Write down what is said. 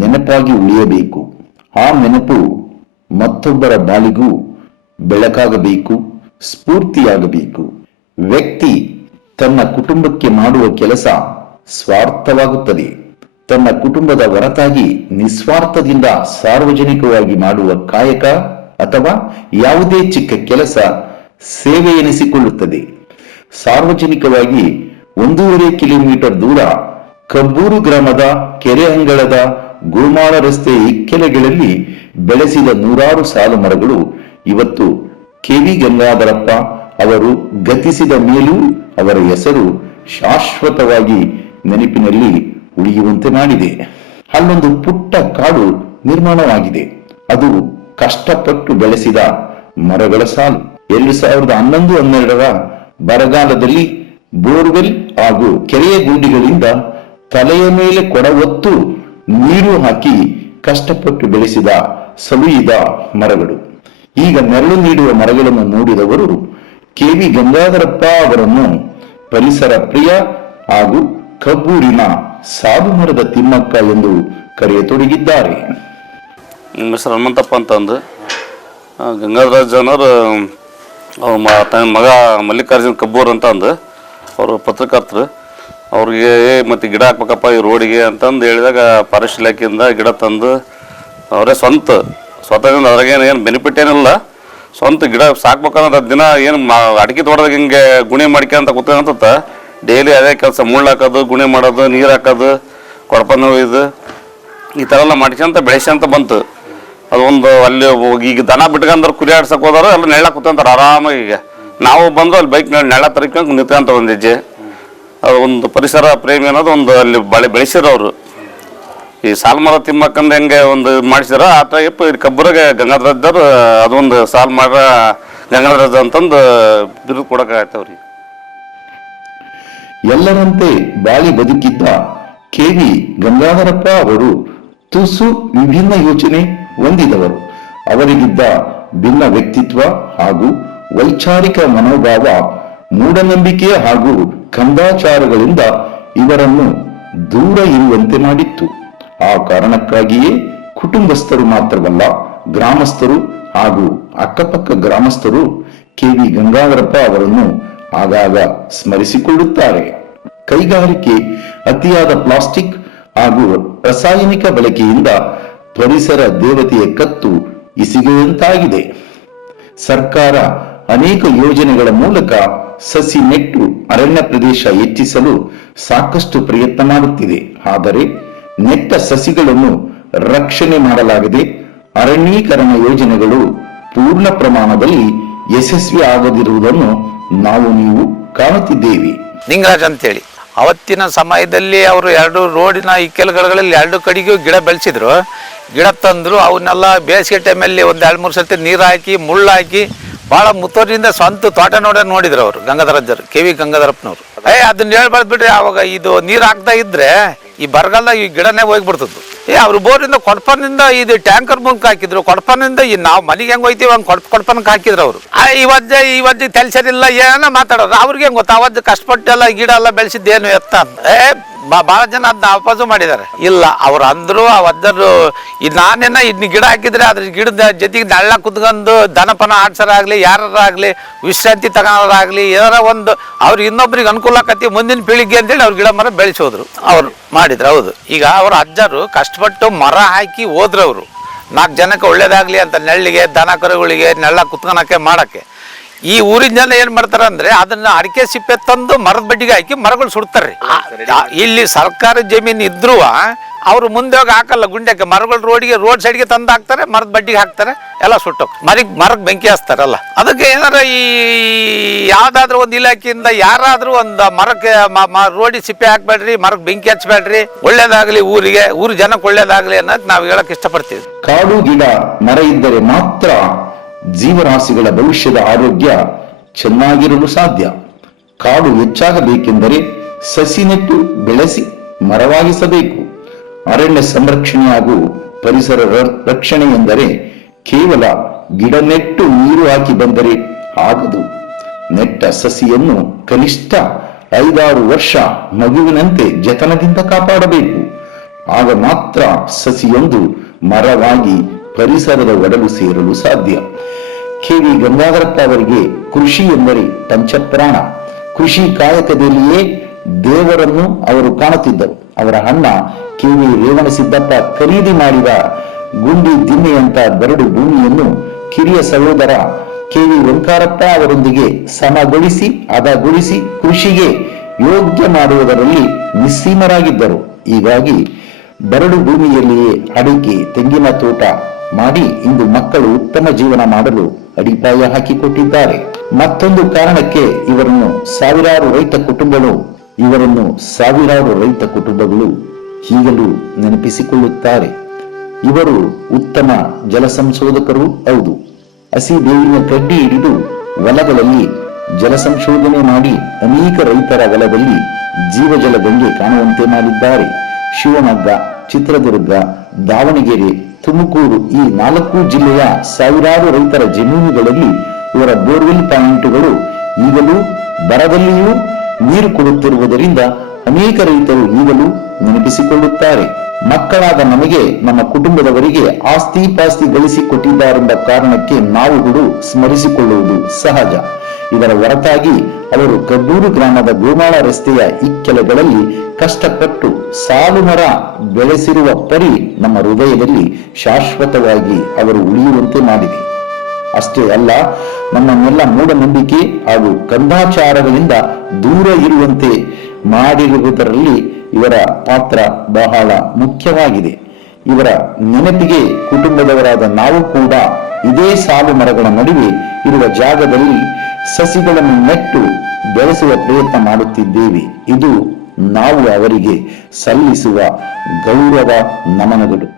ನೆನಪಾಗಿ ಉಳಿಯಬೇಕು. ಆ ನೆನಪು ಮತ್ತೊಬ್ಬರ ಬಾಳಿಗೂ ಬೆಳಕಾಗಬೇಕು, ಸ್ಫೂರ್ತಿಯಾಗಬೇಕು. ವ್ಯಕ್ತಿ ತನ್ನ ಕುಟುಂಬಕ್ಕೆ ಮಾಡುವ ಕೆಲಸ ಸ್ವಾರ್ಥವಾಗುತ್ತದೆ. ತನ್ನ ಕುಟುಂಬದ ಹೊರತಾಗಿ ನಿಸ್ವಾರ್ಥದಿಂದ ಸಾರ್ವಜನಿಕವಾಗಿ ಮಾಡುವ ಕಾಯಕ ಅಥವಾ ಯಾವುದೇ ಚಿಕ್ಕ ಕೆಲಸ ಸೇವೆ ಎನಿಸಿಕೊಳ್ಳುತ್ತದೆ. ಸಾರ್ವಜನಿಕವಾಗಿ 1.5 ಕಿಲೋಮೀಟರ್ ದೂರ ಕಬ್ಬೂರು ಗ್ರಾಮದ ಕೆರೆ ಅಂಗಳದ ಗೋಮಾಳ ರಸ್ತೆ ಇಕ್ಕೆಲೆಗಳಲ್ಲಿ ಬೆಳೆಸಿದ 100 ಸಾಲು ಮರಗಳು ಇವತ್ತು ಕೆ.ವಿ. ಗಂಗಾಧರಪ್ಪ ಅವರು ಗತಿಸಿದ ಮೇಲೂ ಅವರ ಹೆಸರು ಶಾಶ್ವತವಾಗಿ ನೆನಪಿನಲ್ಲಿ ಉಳಿಯುವಂತೆ ಮಾಡಿದೆ. ಅಲ್ಲೊಂದು ಪುಟ್ಟ ಕಾಡು ನಿರ್ಮಾಣವಾಗಿದೆ. ಅದು ಕಷ್ಟಪಟ್ಟು ಬೆಳೆಸಿದ ಮರಗಳ ಸಾಲು. 2011-12ರ ಬರಗಾಲದಲ್ಲಿ ಬೋರ್ವೆಲ್ ಹಾಗೂ ಕೆರೆಯ ಗುಂಡಿಗಳಿಂದ ತಲೆಯ ಮೇಲೆ ಕೊಡ ಹೊತ್ತು ನೀರು ಹಾಕಿ ಕಷ್ಟಪಟ್ಟು ಬೆಳೆಸಿದ ಸಲುಹಿದ ಮರಗಳು. ಈಗ ನೆರಳು ನೀಡುವ ಮರಗಳನ್ನು ನೋಡಿದವರು ಕೆ.ವಿ. ಗಂಗಾಧರಪ್ಪ ಅವರನ್ನು ಪರಿಸರ ಪ್ರಿಯ ಹಾಗೂ ಕಬ್ಬೂರಿನ ಸಾಲು ಮರದ ತಿಮ್ಮಕ್ಕ ಎಂದು ಕರೆಯತೊಡಗಿದ್ದಾರೆ. ನಿಮ್ಮ ಹೆಸರು ಹನುಮಂತಪ್ಪ ಅಂತಂದು ಗಂಗಾಧರ ಜನರು ತನ್ನ ಮಗ ಮಲ್ಲಿಕಾರ್ಜುನ್ ಕಬ್ಬೂರ್ ಅಂತ ಅಂದು ಅವರು ಪತ್ರಕರ್ತರು. ಅವ್ರಿಗೆ ಮತ್ತು ಗಿಡ ಹಾಕ್ಬೇಕಪ್ಪ ಈ ರೋಡಿಗೆ ಅಂತಂದು ಹೇಳಿದಾಗ ಫಾರೆಸ್ಟ್ ಇಲಾಖೆಯಿಂದ ಗಿಡ ತಂದು ಅವರೇ ಸ್ವತಃ ಅದ್ರಾಗೇನು ಬೆನಿಫಿಟ್ ಏನಿಲ್ಲ, ಸ್ವಂತ ಗಿಡ ಸಾಕ್ಬೇಕಂದ್ರೆ ದಿನ ಏನು ಅಡಿಕೆ ತೋಟದಾಗ ಹಿಂಗೆ ಗುಣಿ ಮಾಡ್ಕೊಂತ ಕೂತ್ಕೊಂತ ಡೈಲಿ ಅದೇ ಕೆಲಸ, ಮುಳ್ಳು ಹಾಕೋದು, ಗುಣಿ ಮಾಡೋದು, ನೀರು ಹಾಕೋದು, ಕೊಡಪನ್ನು ಒಯ್ದು ಈ ಥರ ಎಲ್ಲ ಮಾಡ್ಕೊಂತ ಬೆಳೆಸ್ಕೊಂತ ಬಂತು. ಅದೊಂದು ಅಲ್ಲಿ ಈಗ ದನ ಬಿಟ್ಕೊಂಡ್ರೆ ಕುರಿ ಆಡ್ಸಕ್ಕೆ ಹೋದವರು ಅಲ್ಲಿ ನೆಳ್ಳ ಕೂತ್ಕೊಂತಾರೆ ಆರಾಮಾಗಿ. ಈಗ ನಾವು ಬಂದು ಅಲ್ಲಿ ಬೈಕ್ ನೆಳ್ಳ ತರಿಕೊಂಡು ನಿಂತ್ಕೊಂತ ಒಂದು ಹೆಜ್ಜೆ. ಅದು ಒಂದು ಪರಿಸರ ಪ್ರೇಮಿ ಅನ್ನೋದು ಒಂದು ಅಲ್ಲಿ ಬೆಳೆಸಿರೋರು. ಈ ಸಾಲ್ಮರ ತಿಮ್ಮಕ್ಕಂದು ಹೆಂಗೆ ಒಂದು ಮಾಡಿಸಿದಾರ ಆ ಟೈಪ್ ಇಲ್ಲಿ ಕಬ್ಬೂರಿಗೆ ಗಂಗಾಧರದ್ದವ್ರು ಅದೊಂದು ಸಾಲ್ಮರ ಗಂಗಾಧರದ್ದು ಅಂತಂದು ಬಿರುದು ಕೊಡೋಕ್ಕಾಗತ್ತವ್ರಿ. ಎಲ್ಲರಂತೆ ಬಾಳಿ ಬದುಕಿದ್ದ ಕೆ.ವಿ. ಗಂಗಾಧರಪ್ಪ ಅವರು ತುಸು ವಿಭಿನ್ನ ಯೋಚನೆ ಹೊಂದಿದವರು. ಅವರಿಗಿದ್ದ ಭಿನ್ನ ವ್ಯಕ್ತಿತ್ವ ಹಾಗೂ ವೈಚಾರಿಕ ಮನೋಭಾವ ಮೂಢನಂಬಿಕೆ ಹಾಗೂ ಕಂದಾಚಾರಗಳಿಂದ ಇವರನ್ನು ದೂರ ಇರುವಂತೆ ಮಾಡಿತ್ತು. ಆ ಕಾರಣಕ್ಕಾಗಿಯೇ ಕುಟುಂಬಸ್ಥರು ಮಾತ್ರವಲ್ಲ, ಗ್ರಾಮಸ್ಥರು ಹಾಗೂ ಅಕ್ಕಪಕ್ಕ ಗ್ರಾಮಸ್ಥರು ಕೆ.ವಿ. ಗಂಗಾಧರಪ್ಪ ಅವರನ್ನು ಆಗಾಗ ಸ್ಮರಿಸಿಕೊಳ್ಳುತ್ತಾರೆ. ಕೈಗಾರಿಕೆ, ಅತಿಯಾದ ಪ್ಲಾಸ್ಟಿಕ್ ಹಾಗೂ ರಾಸಾಯನಿಕ ಬಳಕೆಯಿಂದ ಪರಿಸರ ದೇವತೆಯ ಕತ್ತು ಇಸಿಗುವಂತಾಗಿದೆ. ಸರ್ಕಾರ ಅನೇಕ ಯೋಜನೆಗಳ ಮೂಲಕ ಸಸಿ ನೆಟ್ಟು ಅರಣ್ಯ ಪ್ರದೇಶ ಹೆಚ್ಚಿಸಲು ಸಾಕಷ್ಟು ಪ್ರಯತ್ನ ಮಾಡುತ್ತಿದೆ. ಆದರೆ ನೆಟ್ಟ ಸಸಿಗಳನ್ನು ರಕ್ಷಣೆ ಮಾಡಲಾಗದೆ ಅರಣ್ಯೀಕರಣ ಯೋಜನೆಗಳು ಪೂರ್ಣ ಪ್ರಮಾಣದಲ್ಲಿ ಯಶಸ್ವಿ ಆಗದಿರುವುದನ್ನು ನೀವು ಕಾಣುತ್ತಿದ್ದೇವೆ. ನಿಂಗರಾಜ್ ಅಂತೇಳಿ ಅವತ್ತಿನ ಸಮಯದಲ್ಲಿ ಅವರು 2 ರೋಡಿನ ಇಕ್ಕೆಲಗಳಲ್ಲಿ 2 ಕಡೆಗೂ ಗಿಡ ಬೆಳೆಸಿದ್ರು. ಗಿಡ ತಂದ್ರು, ಅವನ್ನೆಲ್ಲ ಬೇಸಿಗೆ ಟೈಮಲ್ಲಿ ಒಂದು 2-3 ಸರ್ತಿ ನೀರು ಹಾಕಿ ಮುಳ್ಳು ಹಾಕಿ ಭಾಳ ಮುತ್ತೂರಿನಿಂದ ಸ್ವಂತ ತೋಟ ನೋಡಿದ್ರು ಅವರು ಗಂಗಾಧರಜ್ಜರು, ಕೆ.ವಿ. ಗಂಗಾಧರಪ್ಪನವರು. ಅದನ್ನ ಹೇಳ್ಬಾರ್ದು ಬಿಡ್ರಿ. ಅವಾಗ ಇದು ನೀರು ಹಾಕ್ತಾ ಇದ್ರೆ ಈ ಬರಗಾಲ ಈ ಗಿಡನೇ ಹೋಗ್ಬಿಡ್ತದ್ದು. ಅವ್ರು ಬೋರಿಂದ ಕೊಡಪನಿಂದ ಇದು ಟ್ಯಾಂಕರ್ ಮೂಲಕ ಹಾಕಿದ್ರು. ಕೊಡಪನಿಂದ ನಾವು ಮನೆಗೆ ಹೆಂಗ್ ಹೋಯ್ತೀವಿ ಹಂಗೆ ಕೊಡಪನಕ್ಕೆ ಹಾಕಿದ್ರು ಅವರು. ಇವತ್ತು ತೆಲ್ಸರಿಲ್ಲ ಏನೋ ಮಾತಾಡೋರು. ಅವ್ರಿಗೆ ಹೆಂಗ್ ಗೊತ್ತಾ, ಅವತ್ತು ಕಷ್ಟಪಟ್ಟೆಲ್ಲ ಗಿಡ ಎಲ್ಲ ಬೆಳೆಸಿದ್ದೇನು ಎತ್ತ ಅಂತ ಭಾಳ ಜನ ಅದನ್ನ ಅಪೋಸು ಮಾಡಿದ್ದಾರೆ. ಇಲ್ಲ ಅವ್ರು ಅಂದ್ರು ಅವದ್ದರು ನಾನೇನ ಇದ್ನ ಗಿಡ ಹಾಕಿದ್ರೆ ಅದ್ರ ಗಿಡದ ಜೊತೆಗೆ ನೆಳ್ಳ ಕುತ್ಕೊಂಡು ದನಪನ ಆಡ್ಸೋರಾಗ್ಲಿ, ಯಾರಾಗಲಿ ವಿಶ್ರಾಂತಿ ತಗೋರಾಗ್ಲಿ, ಏನಾರ ಒಂದು ಅವ್ರಿಗೆ ಇನ್ನೊಬ್ರಿಗೆ ಅನುಕೂಲ ಆಕತಿ ಮುಂದಿನ ಪೀಳಿಗೆ ಅಂತೇಳಿ ಅವ್ರು ಗಿಡ ಮರ ಬೆಳೆಸೋದ್ರು. ಅವ್ರು ಮಾಡಿದ್ರು. ಹೌದು, ಈಗ ಅವ್ರ ಅಜ್ಜರು ಕಷ್ಟಪಟ್ಟು ಮರ ಹಾಕಿ ಹೋದ್ರು. ಅವರು 4 ಜನಕ್ಕೆ ಒಳ್ಳೇದಾಗ್ಲಿ ಅಂತ ನೆಳ್ಳಿಗೆ, ದನ ಕರುಗಳಿಗೆ ನೆಳ್ಳ ಕುತ್ಕೊಳಕ್ಕೆ ಮಾಡಕ್ಕೆ. ಈ ಊರಿನ ಜನ ಏನ್ ಮಾಡ್ತಾರ ಅಂದ್ರೆ ಅದನ್ನ ಅಡಿಕೆ ಸಿಪ್ಪೆ ತಂದು ಮರದ ಬಡ್ಡಿಗೆ ಹಾಕಿ ಮರಗಳು ಸುಡ್ತಾರ್ರಿ. ಇಲ್ಲಿ ಸರ್ಕಾರಿ ಜಮೀನು ಇದ್ರು ಅವ್ರು ಮುಂದೆ ಹೋಗಿ ಹಾಕಲ್ಲ ಗುಂಡ್ಯಕ್ಕೆ. ಮರಗಳು ರೋಡ್ ಸೈಡ್ಗೆ ತಂದು ಹಾಕ್ತಾರೆ, ಮರದ ಬಡ್ಡಿಗೆ ಹಾಕ್ತಾರೆ, ಎಲ್ಲ ಸುಟ್ಟೋಕ್ ಮರಕ್ಕೆ ಬೆಂಕಿ ಹಚ್ತಾರಲ್ಲ. ಅದಕ್ಕೆ ಏನಾರ ಈ ಯಾವ್ದಾದ್ರು ಒಂದು ಇಲಾಖೆಯಿಂದ ಯಾರಾದ್ರೂ ಒಂದು ಮರಕ್ಕೆ ರೋಡಿಗೆ ಸಿಪ್ಪೆ ಹಾಕ್ಬೇಡ್ರಿ, ಮರಕ್ಕೆ ಬೆಂಕಿ ಹಚ್ಬೇಡ್ರಿ, ಒಳ್ಳೇದಾಗ್ಲಿ ಊರ ಜನಕ್ಕೆ ಒಳ್ಳೇದಾಗ್ಲಿ ಅನ್ನೋದು ನಾವು ಹೇಳಕ್ ಇಷ್ಟಪಡ್ತೀವಿ. ಕಾಡು ಗಿಡ ಮರ ಇದ್ದರೆ ಮಾತ್ರ ಜೀವರಾಶಿಗಳ ಭವಿಷ್ಯದ ಆರೋಗ್ಯ ಚೆನ್ನಾಗಿರಲು ಸಾಧ್ಯ. ಕಾಡು ಹೆಚ್ಚಾಗಬೇಕೆಂದರೆ ಸಸಿ ನೆಟ್ಟು ಬೆಳೆಸಿ ಮರವಾಗಿಸಬೇಕು. ಅರಣ್ಯ ಸಂರಕ್ಷಣೆ ಹಾಗೂ ಪರಿಸರ ರಕ್ಷಣೆ ಎಂದರೆ ಕೇವಲ ಗಿಡ ನೆಟ್ಟು ನೀರು ಹಾಕಿ ಬಂದರೆ ಆಗದು. ನೆಟ್ಟ ಸಸಿಯನ್ನು ಕನಿಷ್ಠ 5-6 ವರ್ಷ ಮಗುವಿನಂತೆ ಜತನದಿಂದ ಕಾಪಾಡಬೇಕು. ಆಗ ಮಾತ್ರ ಸಸಿಯೊಂದು ಮರವಾಗಿ ಪರಿಸರದ ಒಡಲು ಸೇರಲು ಸಾಧ್ಯ. ಕೆ.ವಿ. ಗಂಗಾಧರಪ್ಪ ಅವರಿಗೆ ಕೃಷಿ ಎಂದರೆ ಪಂಚಪ್ರಾಣ. ಕೃಷಿ ಕಾಯಕದಲ್ಲಿಯೇ ದೇವರನ್ನು ಅವರು ಕಾಣುತ್ತಿದ್ದರು. ಅವರ ಅಣ್ಣ ಕೆ.ವಿ. ರೇವಣಸಿದ್ದಪ್ಪ ಖರೀದಿ ಮಾಡಿದ ಗುಂಡಿ ದಿನ್ನೆಯಂತ ಬರಡು ಭೂಮಿಯನ್ನು ಕಿರಿಯ ಸಹೋದರ ಕೆ.ವಿ. ವೆಂಕಾರಪ್ಪ ಅವರೊಂದಿಗೆ ಸಮಗೊಳಿಸಿ ಹದಗೊಳಿಸಿ ಕೃಷಿಗೆ ಯೋಗ್ಯ ಮಾಡುವುದರಲ್ಲಿ ನಿಸ್ಸೀಮರಾಗಿದ್ದರು. ಹೀಗಾಗಿ ಬರಡು ಭೂಮಿಯಲ್ಲಿಯೇ ಅಡಿಕೆ, ತೆಂಗಿನ ತೋಟ ಮಾಡಿ ಇಂದು ಮಕ್ಕಳು ಉತ್ತಮ ಜೀವನ ಮಾಡಲು ಅಡಿಪಾಯ ಹಾಕಿಕೊಟ್ಟಿದ್ದಾರೆ. ಮತ್ತೊಂದು ಕಾರಣಕ್ಕೆ ಇವರನ್ನು ಸಾವಿರಾರು ರೈತ ಕುಟುಂಬಗಳು ಈಗಲೂ ನೆನಪಿಸಿಕೊಳ್ಳುತ್ತಾರೆ. ಇವರು ಉತ್ತಮ ಜಲ ಸಂಶೋಧಕರು ಹೌದು. ಹಸಿ ಬೇವಿನ ಕಡ್ಡಿ ಹಿಡಿದು ಹೊಲಗಳಲ್ಲಿ ಜಲ ಸಂಶೋಧನೆ ಮಾಡಿ ಅನೇಕ ರೈತರ ಹೊಲದಲ್ಲಿ ಜೀವಜಲ ಗಂಗೆ ಕಾಣುವಂತೆ ಮಾಡಿದ್ದಾರೆ. ಶಿವಮೊಗ್ಗ, ಚಿತ್ರದುರ್ಗ, ದಾವಣಗೆರೆ, ತುಮಕೂರು ಈ 4 ಜಿಲ್ಲೆಯ ಸಾವಿರಾರು ರೈತರ ಜಮೀನುಗಳಲ್ಲಿ ಇವರ ಬೋರ್ವೆಲ್ ಪಾಯಿಂಟ್ಗಳು ಈಗಲೂ ಬರದಲ್ಲಿಯೂ ನೀರು ಕೊಡುತ್ತಿರುವುದರಿಂದ ಅನೇಕ ರೈತರು ಈಗಲೂ ನೆನಪಿಸಿಕೊಳ್ಳುತ್ತಾರೆ. ಮಕ್ಕಳಾದ ನಮಗೆ ನಮ್ಮ ಕುಟುಂಬದವರಿಗೆ ಆಸ್ತಿ ಪಾಸ್ತಿ ಗಳಿಸಿಕೊಟ್ಟಿದ್ದಾರೆಂಬ ಕಾರಣಕ್ಕೆ ನಾವುಗಳು ಸ್ಮರಿಸಿಕೊಳ್ಳುವುದು ಸಹಜ. ಇದರ ಹೊರತಾಗಿ ಅವರು ಕಬ್ಬೂರು ಗ್ರಾಮದ ಗೋಮಾಳ ರಸ್ತೆಯ ಇಕ್ಕೆಲಗಳಲ್ಲಿ ಕಷ್ಟಪಟ್ಟು ಸಾಲು ಮರ ಬೆಳೆಸಿರುವ ಪರಿ ನಮ್ಮ ಹೃದಯದಲ್ಲಿ ಶಾಶ್ವತವಾಗಿ ಅವರು ಉಳಿಯುವಂತೆ ಮಾಡಿದೆ. ಅಷ್ಟೇ ಅಲ್ಲ, ನಮ್ಮನ್ನೆಲ್ಲ ಮೂಢನಂಬಿಕೆ ಹಾಗೂ ಕಂದಾಚಾರಗಳಿಂದ ದೂರ ಇರುವಂತೆ ಮಾಡಿರುವುದರಲ್ಲಿ ಇವರ ಪಾತ್ರ ಬಹಳ ಮುಖ್ಯವಾಗಿದೆ. ಇವರ ನೆನಪಿಗೆ ಕುಟುಂಬದವರಾದ ನಾವು ಕೂಡ ಇದೇ ಸಾಲು ಮರಗಳ ನಡುವೆ ಇರುವ ಜಾಗದಲ್ಲಿ ಸಸಿಗಳನ್ನು ನೆಟ್ಟು ಬೆಳೆಸುವ ಪ್ರಯತ್ನ ಮಾಡುತ್ತಿದ್ದೇವೆ. ಇದು ನಾವು ಅವರಿಗೆ ಸಲ್ಲಿಸುವ ಗೌರವ ನಮನಗಳು.